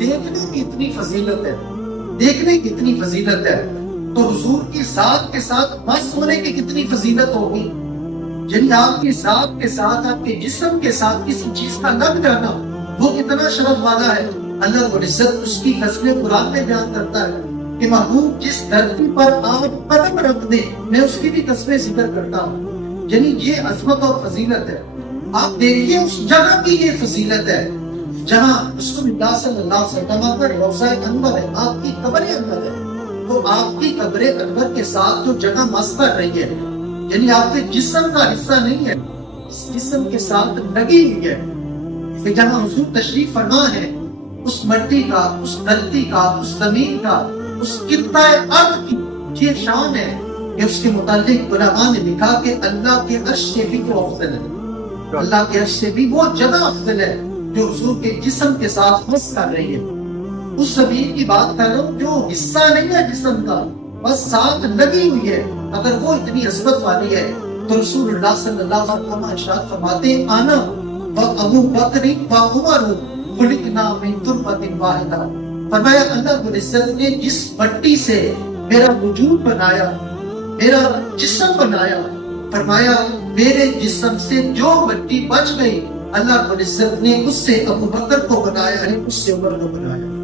دیکھنے کی اتنی فضیلت ہے، دیکھنے کی اتنی فضیلت ہے، تو حضور کی ذات کے ساتھ مست ہونے کی کتنی فضیلت ہوگی؟ یعنی آپ کی ذات کے ساتھ، آپ کے جسم کے ساتھ کسی چیز کا لگ جانا وہ کتنا شرف والا ہے۔ اللہ رب العزت اس کی قسمیں قرآن میں بیان کرتا ہے کہ محبوب جس دھرتی پر آپ قدم رکھ دیں میں اس کی بھی قسمیں ذکر کرتا ہوں۔ یعنی یہ عظمت اور فضیلت ہے۔ آپ دیکھیے اس جگہ کی یہ فضیلت ہے جہاں رسول اللہ صلی اللہ علیہ وسلم کا روضہ انور ہے، آپ کی قبر انور ہے، تو آپ کی قبر انور کے ساتھ جو جگہ مس کر رہی ہے، یعنی آپ کے جسم کا حصہ نہیں ہے، اس جسم کے ساتھ لگی ہوئی ہے کہ جہاں حضور تشریف فرما ہے، اس مٹی کا، اس دھرتی کا، اس زمین کا، اس خطہ ارض کی یہ شان ہے کہ اس کے متعلق علماء نے لکھا کہ اللہ کے عرش سے بھی وہ افضل ہے، اللہ کے عرش سے بھی وہ جگہ افضل ہے جو حضور کے جسم کے ساتھ مس کر رہی ہے۔ اس زمین کی بات کر رہا ہوں جو حصہ نہیں ہے جسم کا، بس ساتھ لگی ہوئی ہے، اگر وہ اتنی عظمت والی ہے تو رسول اللہ صلی اللہ علیہ وسلم ارشاد فرماتے ہیں آنا و ابو بکر و عمر خلقنا من تربۃ واحدہ، فرمایا اللہ رب العزت نے جس مٹی سے میرا وجود بنایا، میرا جسم بنایا، فرمایا میرے جسم سے جو مٹی بچ گئی اللہ رب العزت نے اس سے ابو بکر کو بنایا ہے، اس سے عمر کو بنایا۔